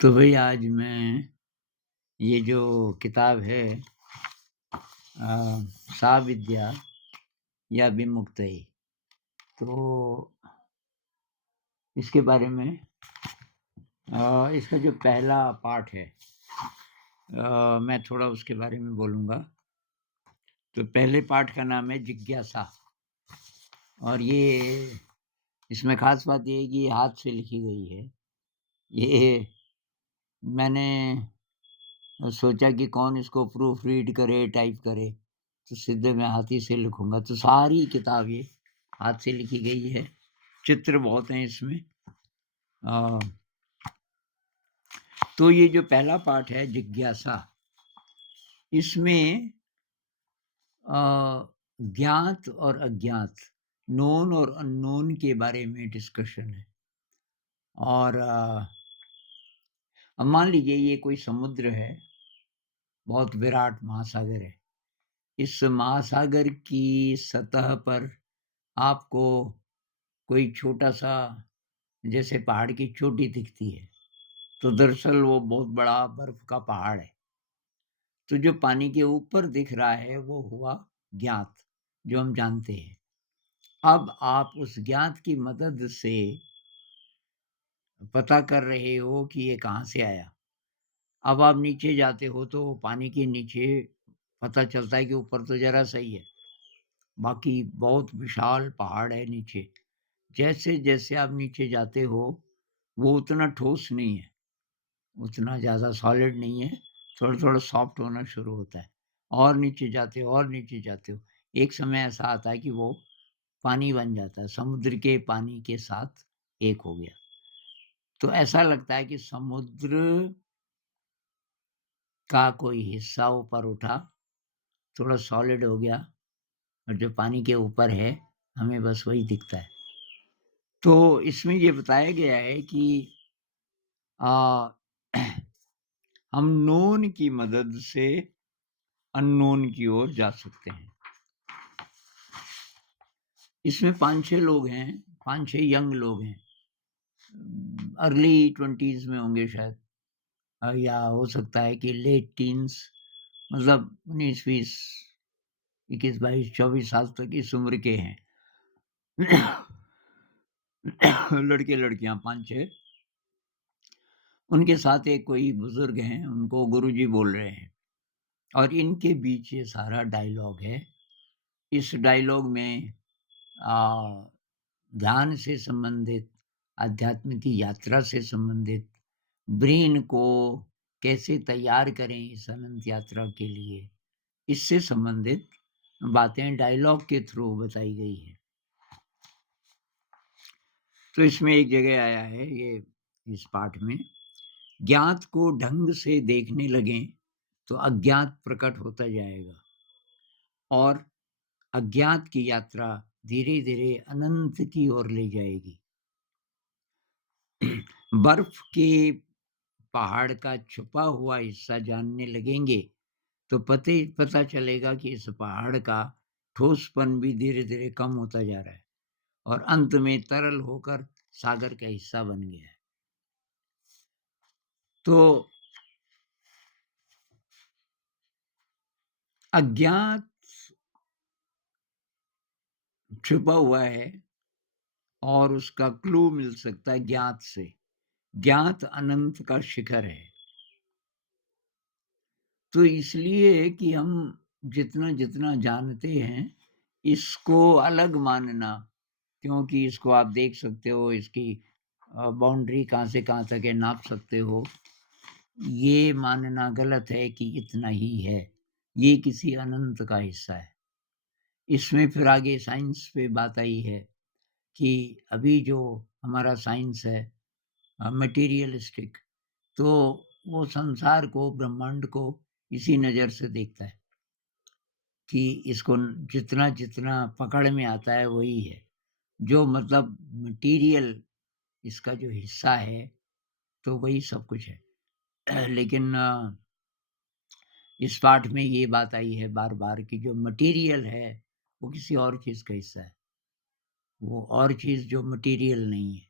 तो भई आज मैं ये जो किताब है सा विद्या या विमुक्तये, तो इसके बारे में इसका जो पहला पार्ट है मैं थोड़ा उसके बारे में बोलूँगा। तो पहले पार्ट का नाम है जिज्ञासा और ये इसमें ख़ास बात ये है कि ये हाथ से लिखी गई है। ये मैंने सोचा कि कौन इसको प्रूफ रीड करे, टाइप करे, तो सीधे मैं हाथ ही से लिखूँगा। तो सारी किताब ये हाथ से लिखी गई है। चित्र बहुत हैं इसमें। तो ये जो पहला पार्ट है जिज्ञासा, इसमें ज्ञात और अज्ञात, नोन और अननोन के बारे में डिस्कशन है। और अब मान लीजिए ये कोई समुद्र है, बहुत विराट महासागर है। इस महासागर की सतह पर आपको कोई छोटा-सा जैसे पहाड़ की चोटी दिखती है, तो दरअसल वो बहुत बड़ा बर्फ का पहाड़ है। तो जो पानी के ऊपर दिख रहा है वो हुआ ज्ञात, जो हम जानते हैं। अब आप उस ज्ञात की मदद से पता कर रहे हो कि ये कहाँ से आया। अब आप नीचे जाते हो तो पानी के नीचे पता चलता है कि ऊपर तो ज़रा सही है, बाकी बहुत विशाल पहाड़ है नीचे। जैसे-जैसे आप नीचे जाते हो, वो उतना ठोस नहीं है, उतना ज़्यादा सॉलिड नहीं है, थोड़ा-थोड़ा सॉफ्ट होना शुरू होता है। और नीचे जाते हो और नीचे जाते हो, एक समय ऐसा आता है कि वो पानी बन जाता है, समुद्र के पानी के साथ एक हो गया। तो ऐसा लगता है कि समुद्र का कोई हिस्सा ऊपर उठा, थोड़ा सॉलिड हो गया और जो पानी के ऊपर है, हमें बस वही दिखता है। तो इसमें ये बताया गया है कि अ, हम नोन की मदद से अननोन की ओर जा सकते हैं। इसमें 5-6 लोग हैं, 5-6 यंग लोग हैं। अर्ली 20s में होंगे शायद, या हो सकता है कि लेट टीन्स, मतलब 19-20, 21-22, 24 साल तक इस उम्र के हैं। लड़के-लड़कियाँ 5-6। उनके साथ एक कोई बुज़ुर्ग हैं, उनको गुरुजी बोल रहे हैं और इनके बीच ये सारा डायलॉग है। इस डायलॉग में ध्यान से संबंधित, आध्यात्म की यात्रा से संबंधित, ब्रेन को कैसे तैयार करें इस अनंत यात्रा के लिए, इससे संबंधित बातें डायलॉग के थ्रू बताई गई हैं। तो इसमें एक जगह आया है ये इस पाठ में, ज्ञात को ढंग से देखने लगें तो अज्ञात प्रकट होता जाएगा और अज्ञात की यात्रा धीरे-धीरे अनंत की ओर ले जाएगी। बर्फ के पहाड़ का छुपा हुआ हिस्सा जानने लगेंगे तो पता चलेगा कि इस पहाड़ का ठोसपन भी धीरे-धीरे कम होता जा रहा है और अंत में तरल होकर सागर का हिस्सा बन गया है। तो अज्ञात छुपा हुआ है और उसका क्लू मिल सकता है ज्ञात से। ज्ञात अनंत का शिखर है। तो इसलिए कि हम जितना-जितना जानते हैं, इसको अलग मानना, क्योंकि इसको आप देख सकते हो, इसकी बाउंड्री कहाँ से कहाँ तक है, नाप सकते हो। ये मानना गलत है कि इतना ही है, ये किसी अनंत का हिस्सा है। इसमें फिर आगे साइंस पे बात आई है कि अभी जो हमारा साइंस है मटेरियलिस्टिक, तो वो संसार को, ब्रह्मांड को इसी नज़र से देखता है कि इसको जितना-जितना पकड़ में आता है वही है। जो मतलब मटेरियल इसका जो हिस्सा है, तो वही सब कुछ है। लेकिन इस पाठ में ये बात आई है बार-बार कि जो मटेरियल है, वो किसी और चीज़ का हिस्सा है। वो और चीज़ जो मटेरियल नहीं है,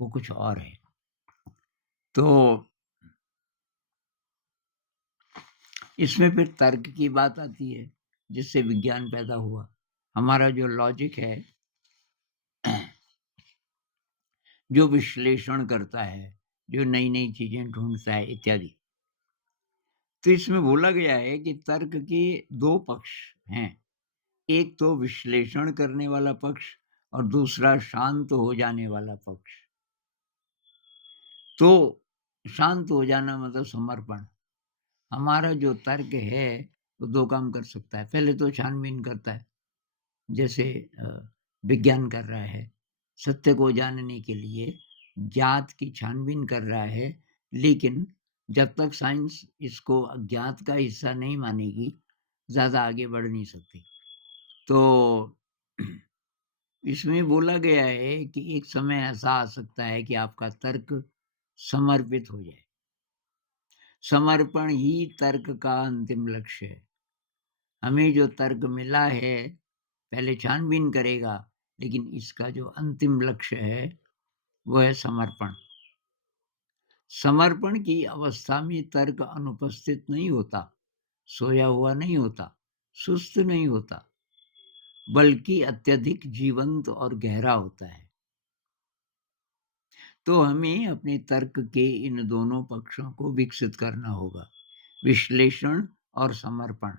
वो कुछ और है। तो इसमें फिर तर्क की बात आती है, जिससे विज्ञान पैदा हुआ। हमारा जो लॉजिक है, जो विश्लेषण करता है, जो नई-नई चीज़ें ढूँढता है इत्यादि। तो इसमें बोला गया है कि तर्क के 2 पक्ष हैं। एक तो विश्लेषण करने वाला पक्ष और दूसरा शांत हो जाने वाला पक्ष। तो शांत हो जाना मतलब समर्पण। हमारा जो तर्क है, वो 2 काम कर सकता है। पहले तो छानबीन करता है, जैसे विज्ञान कर रहा है। सत्य को जानने के लिए ज्ञात की छानबीन कर रहा है, लेकिन जब तक साइंस इसको अज्ञात का हिस्सा नहीं मानेगी, ज़्यादा आगे बढ़ नहीं सकती। तो इसमें बोला गया है कि एक समय ऐसा आ सकता है कि आपका तर्क समर्पित हो जाए। समर्पण ही तर्क का अंतिम लक्ष्य है। हमें जो तर्क मिला है, पहले छानबीन करेगा, लेकिन इसका जो अंतिम लक्ष्य है, वो है समर्पण। समर्पण की अवस्था में तर्क अनुपस्थित नहीं होता, सोया हुआ नहीं होता, सुस्त नहीं होता, बल्कि अत्यधिक जीवंत और गहरा होता है। तो हमें अपने तर्क के इन दोनों पक्षों को विकसित करना होगा, विश्लेषण और समर्पण।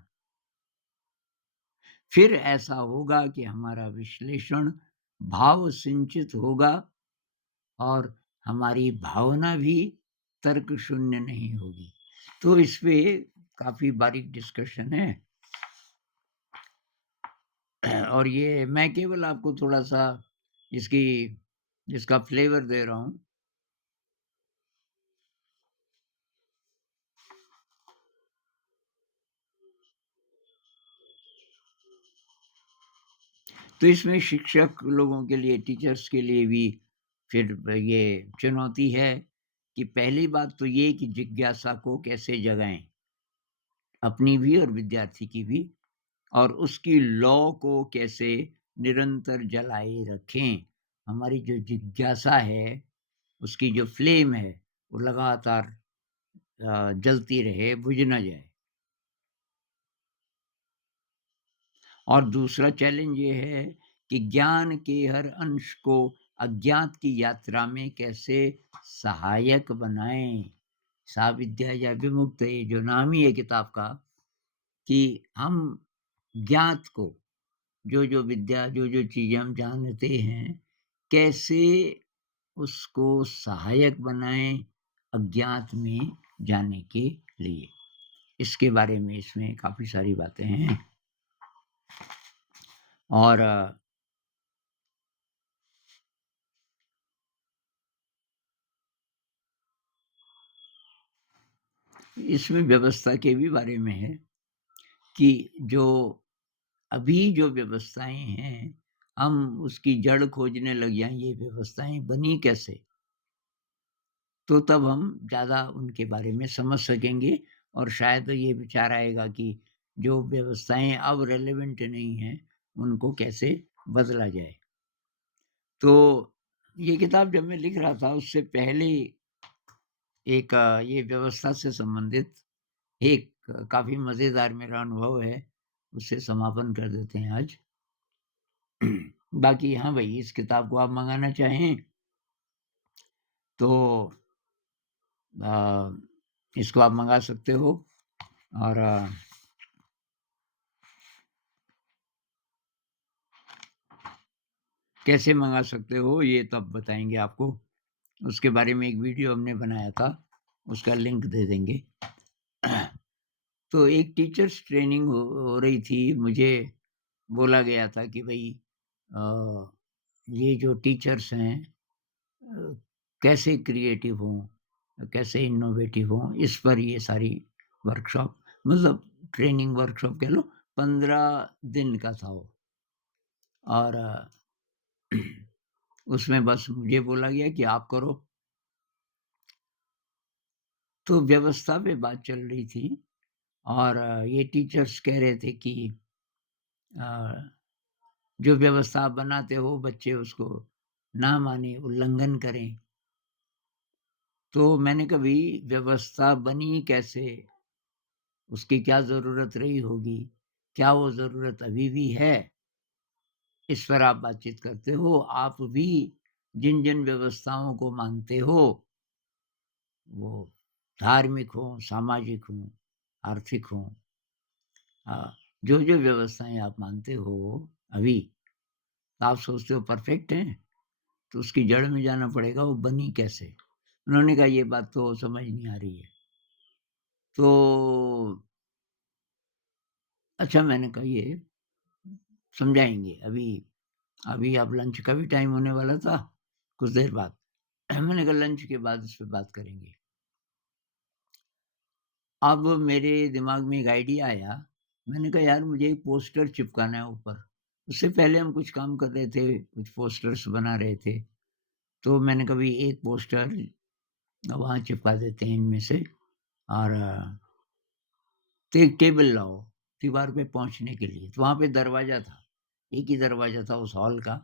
फिर ऐसा होगा कि हमारा विश्लेषण भाव सिंचित होगा और हमारी भावना भी तर्क शून्य नहीं होगी। तो इस पे काफ़ी बारीक डिस्कशन है और ये मैं केवल आपको थोड़ा-सा इसकी इसका फ्लेवर दे रहा हूँ। तो इसमें शिक्षक लोगों के लिए, टीचर्स के लिए भी फिर ये चुनौती है कि पहली बात तो ये कि जिज्ञासा को कैसे जगाएँ, अपनी भी और विद्यार्थी की भी, और उसकी लौ को कैसे निरंतर जलाए रखें। हमारी जो जिज्ञासा है, उसकी जो फ्लेम है, वो लगातार जलती रहे, बुझ ना जाए। और दूसरा चैलेंज ये है कि ज्ञान के हर अंश को अज्ञात की यात्रा में कैसे सहायक बनाएँ। साविद्या या विमुक्त, ये जो नाम ही है किताब का, कि हम ज्ञात को, जो-जो विद्या, जो-जो चीज़ें हम जानते हैं, कैसे उसको सहायक बनाएँ अज्ञात में जाने के लिए। इसके बारे में इसमें काफ़ी सारी बातें हैं और इसमें व्यवस्था के भी बारे में है कि जो अभी जो व्यवस्थाएँ हैं, हम उसकी जड़ खोजने लग जाएँ, ये व्यवस्थाएँ बनी कैसे? तो तब हम ज़्यादा उनके बारे में समझ सकेंगे और शायद ये विचार आएगा कि जो व्यवस्थाएँ अब रेलेवेंट नहीं हैं, उनको कैसे बदला जाए। तो ये किताब जब मैं लिख रहा था, उससे पहले एक ये व्यवस्था से संबंधित एक काफ़ी मज़ेदार मेरा अनुभव है, उससे समापन कर देते हैं आज। बाकी हाँ भाई, इस किताब को आप मँगाना चाहें तो अ, इसको आप मँगा सकते हो और कैसे मँगा सकते हो ये तब बताएँगे आपको। उसके बारे में एक वीडियो हमने बनाया था, उसका लिंक दे देंगे। तो एक टीचर्स ट्रेनिंग हो रही थी, मुझे बोला गया था कि भई अ, ये जो टीचर्स हैं कैसे क्रिएटिव हों, कैसे इनोवेटिव हों, इस पर ये सारी वर्कशॉप, मतलब ट्रेनिंग वर्कशॉप कह लो, 15 दिन का था वो। और उसमें बस मुझे बोला गया कि आप करो। तो व्यवस्था पे बात चल रही थी और ये टीचर्स कह रहे थे कि अ, जो व्यवस्था आप बनाते हो, बच्चे उसको ना मानें, उल्लंघन करें। तो मैंने कभी व्यवस्था बनी कैसे, उसकी क्या ज़रूरत रही होगी? क्या वो ज़रूरत अभी भी है? इस पर आप बातचीत करते हो। आप भी जिन-जिन व्यवस्थाओं को मानते हो, वो धार्मिक हों, सामाजिक हों, आर्थिक हों, जो-जो व्यवस्थाएँ आप मानते हो अभी, आप सोचते हो परफ़ेक्ट हैं, तो उसकी जड़ में जाना पड़ेगा, वो बनी कैसे? उन्होंने कहा ये बात तो समझ नहीं आ रही है। तो अच्छा मैंने कहा ये समझाएँगे, अभी अभी अब लंच का भी टाइम होने वाला था, कुछ देर बाद। मैंने कहा लंच के बाद इस पे बात करेंगे। अब मेरे दिमाग में एक आइडिया आया, मैंने कहा यार मुझे एक पोस्टर चिपकाना है ऊपर। उससे पहले हम कुछ काम कर रहे थे, कुछ पोस्टर्स बना रहे थे, तो मैंने कहा भई एक पोस्टर वहाँ चिपका देते हैं इनमें से और तो एक टेबल लाओ, दीवार पे पहुँचने के लिए। तो वहाँ पे दरवाज़ा था, एक ही दरवाज़ा था उस हॉल का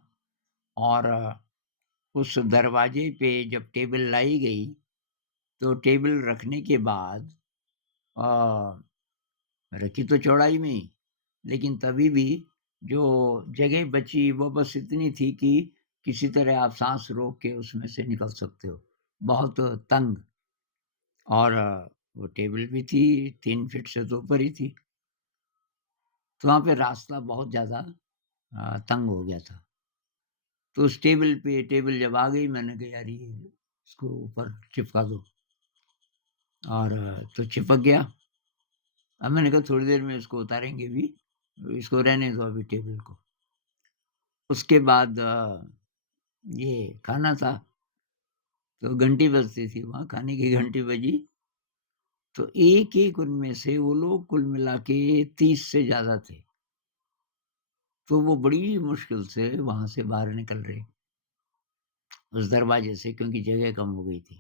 और उस दरवाजे पे जब टेबल लाई गई, तो टेबल रखने के बाद अ, रखी तो चौड़ाई में ही, लेकिन तभी भी जो जगह बची वो बस इतनी थी कि किसी तरह आप साँस रोक के उसमें से निकल सकते हो। बहुत तंग और वो टेबल भी थी 3 फीट से तो ऊपर ही थी। तो वहाँ पे रास्ता बहुत ज़्यादा तंग हो गया था। तो उस टेबल पे टेबल जब आ गई मैंने कहा यार ये इसको ऊपर चिपका दो और तो चिपक गया। अब मैंने कहा थोड़ी देर में इसको उतारेंगे भी, इसको रहने दो अभी टेबल को। उसके बाद ये खाना था, तो घंटी बजती थी वहाँ, खाने की घंटी बजी, तो एक-एक उनमें से वो लोग कुल मिला के 30 से ज़्यादा थे। तो वो बड़ी मुश्किल से वहाँ से बाहर निकल रहे, उस दरवाजे से क्योंकि जगह कम हो गई थी।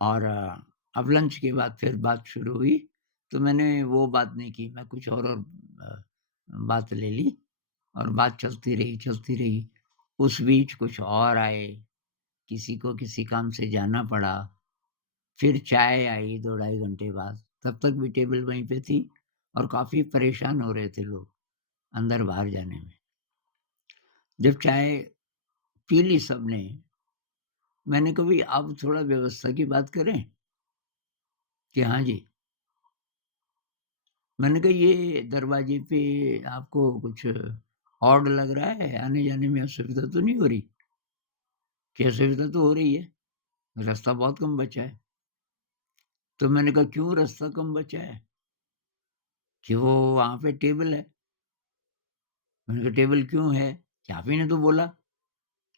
और अब लंच के बाद फिर बात शुरू हुई, तो मैंने वो बात नहीं की, मैं कुछ और अ, बात ले ली और बात चलती रही, चलती रही। उस बीच कुछ और आए, किसी को किसी काम से जाना पड़ा, फिर चाय आई 2 ढाई घंटे बाद, तब तक भी टेबल वहीं पे थी और काफ़ी परेशान हो रहे थे लोग, अंदर-बाहर जाने में। जब चाय पी ली सबने, मैंने कहा, "भई अब थोड़ा व्यवस्था की बात करें?" कि, "हाँ जी।" मैंने कहा ये दरवाजे पे आपको कुछ ऑड लग रहा है? आने-जाने में असुविधा तो नहीं हो रही? कि असुविधा तो हो रही है, रास्ता बहुत कम बचा है। तो मैंने कहा क्यों रास्ता कम बचा है? कि वो वहाँ पे टेबल है। मैंने कहा टेबल क्यों है? कि आप ही ने तो बोला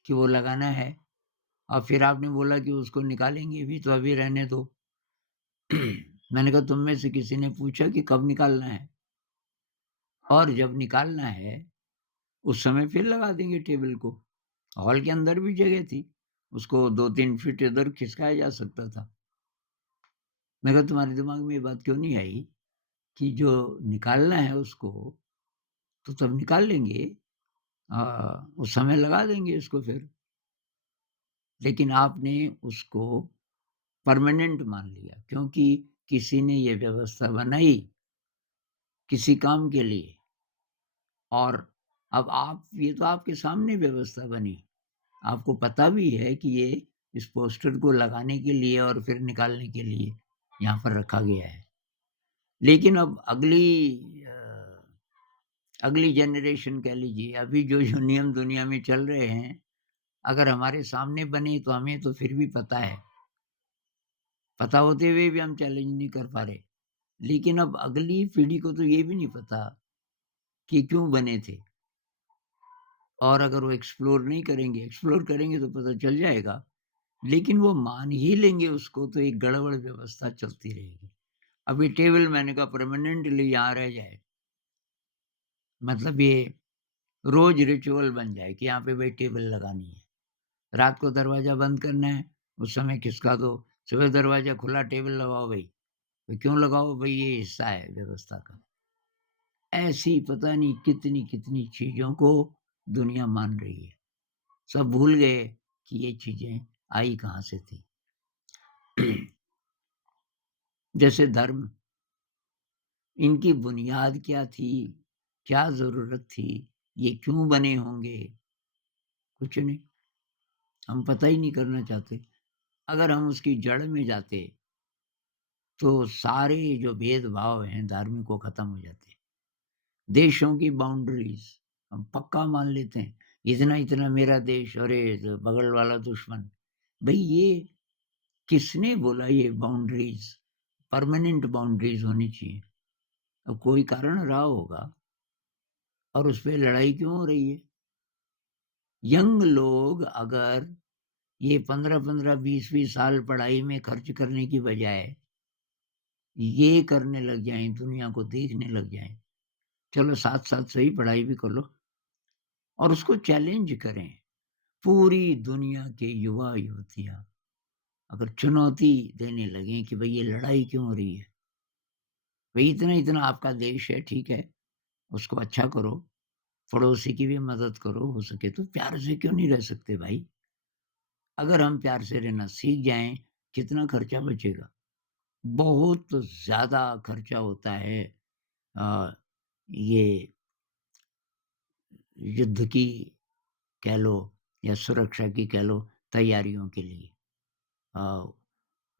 कि वो लगाना है और फिर आपने बोला कि उसको निकालेंगे भी तो अभी रहने दो। मैंने कहा तुम में से किसी ने पूछा कि कब निकालना है? और जब निकालना है, उस समय फिर लगा देंगे टेबल को। हॉल के अंदर भी जगह थी, उसको 2-3 फीट इधर खिसकाया जा सकता था। मैं कहा तुम्हारे दिमाग में ये बात क्यों नहीं आई कि जो निकालना है उसको तो तब निकाल लेंगे उस समय लगा देंगे इसको फिर। लेकिन आपने उसको परमानेंट मान लिया क्योंकि किसी ने ये व्यवस्था बनाई किसी काम के लिए और अब आप ये तो आपके सामने व्यवस्था बनी। आपको पता भी है कि ये इस पोस्टर को लगाने के लिए और फिर निकालने के लिए यहाँ पर रखा गया है। लेकिन अब अगली जनरेशन कह लीजिए, अभी जो नियम दुनिया में चल रहे हैं, अगर हमारे सामने बने तो हमें तो फिर भी पता है। पता होते हुए भी हम चैलेंज नहीं कर पा रहे। लेकिन अब अगली पीढ़ी को तो ये भी नहीं पता कि क्यों बने थे और अगर वो एक्सप्लोर करेंगे तो पता चल जाएगा। लेकिन वो मान ही लेंगे उसको तो एक गड़बड़ व्यवस्था चलती रहेगी। अब ये टेबल मैंने कहा परमानेंटली यहाँ रह जाए, मतलब ये रोज़ रिचुअल बन जाए कि यहाँ पे भई टेबल लगानी है। रात को दरवाज़ा बंद करना है, उस समय खिसका दो, सुबह दरवाज़ा खुला टेबल लगाओ भई। तो क्यों लगाओ भई ये हिस्सा है व्यवस्था का। ऐसी पता नहीं कितनी-कितनी चीज़ों को दुनिया मान रही है। सब भूल गए कि ये चीज़ें आई कहाँ से थी। जैसे धर्म इनकी बुनियाद क्या थी? क्या ज़रूरत थी? ये क्यों बने होंगे? कुछ नहीं, हम पता ही नहीं करना चाहते। अगर हम उसकी जड़ में जाते, तो सारे जो भेदभाव हैं धार्मिक वो खत्म हो जाते। देशों की बाउंड्रीज़ हम पक्का मान लेते हैं, इतना-इतना मेरा देश, अरे ज बगल वाला दुश्मन। भई ये किसने बोला ये बाउंड्रीज़ परमानेंट बाउंड्रीज़ होनी चाहिए? अब कोई कारण रहा होगा और उसपे लड़ाई क्यों हो रही है? यंग लोग अगर ये 15-15, 20-20 साल पढ़ाई में खर्च करने की बजाय ये करने लग जाएँ, दुनिया को देखने लग जाएँ, चलो साथ-साथ सही पढ़ाई भी कर लो और उसको चैलेंज करें। पूरी दुनिया के युवा-युवतियाँ अगर चुनौती देने लगें कि भई ये लड़ाई क्यों हो रही है? भई इतना-इतना आपका देश है, ठीक है, उसको अच्छा करो, पड़ोसी की भी मदद करो, हो सके तो प्यार से क्यों नहीं रह सकते भाई? अगर हम प्यार से रहना सीख जाएँ, कितना खर्चा बचेगा? बहुत ज़्यादा खर्चा होता है अ, ये युद्ध की कह लो या सुरक्षा की कह लो तैयारियों के लिए। अ,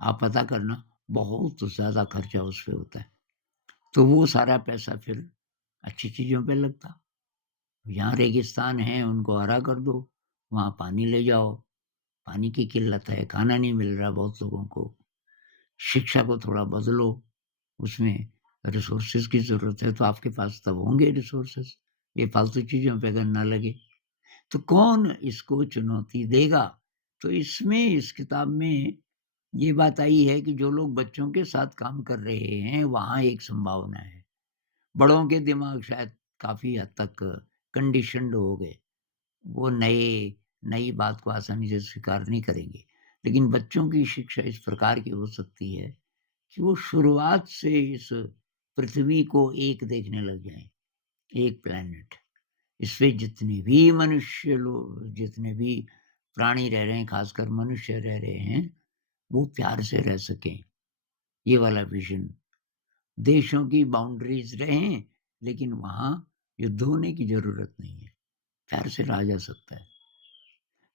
आप पता करना बहुत ज़्यादा खर्चा उस पे होता है। तो वो सारा पैसा फिर अच्छी चीज़ों पे लगता। यहाँ रेगिस्तान है उनको हरा कर दो, वहाँ पानी ले जाओ, पानी की किल्लत है, खाना नहीं मिल रहा बहुत लोगों को, शिक्षा को थोड़ा बदलो, उसमें रिसोर्सेज़ की ज़रूरत है तो आपके पास तब होंगे रिसोर्सेज़, ये फालतू चीज़ों पे अगर ना लगे। तो कौन इसको चुनौती देगा? तो इसमें इस किताब में ये बात आई है कि जो लोग बच्चों के साथ काम कर रहे हैं, वहाँ एक संभावना है। बड़ों के दिमाग शायद काफ़ी हद तक कंडीशन्ड हो गए। वो नई बात को आसानी से स्वीकार नहीं करेंगे। लेकिन बच्चों की शिक्षा इस प्रकार की हो सकती है कि वो शुरुआत से इस पृथ्वी को एक देखने लग जाएँ, एक प्लैनेट। इसपे जितने भी प्राणी रह रहे हैं, खासकर मनुष्य रह रहे हैं, वो प्यार से रह सकें, ये वाला विज़न। देशों की बाउंड्रीज़ रहें, लेकिन वहाँ युद्ध होने की ज़रूरत नहीं है, प्यार से रहा जा सकता है।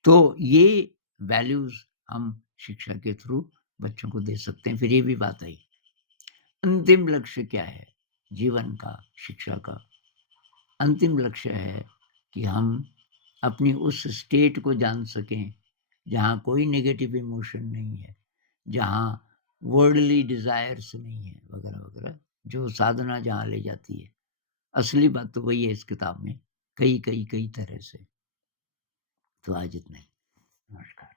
तो ये वैल्यूज़ हम शिक्षा के थ्रू बच्चों को दे सकते हैं। फिर ये भी बात आई, अंतिम लक्ष्य क्या है जीवन का, शिक्षा का? अंतिम लक्ष्य है कि हम अपनी उस स्टेट को जान सकें, जहाँ कोई नेगेटिव इमोशन नहीं है, जहाँ वर्ल्डली डिज़ायर्स नहीं है वगैरह-वगैरह, जो साधना जहाँ ले जाती है। असली बात तो वही है इस किताब में, कई तरह से। तो आज इतना ही। नमस्कार।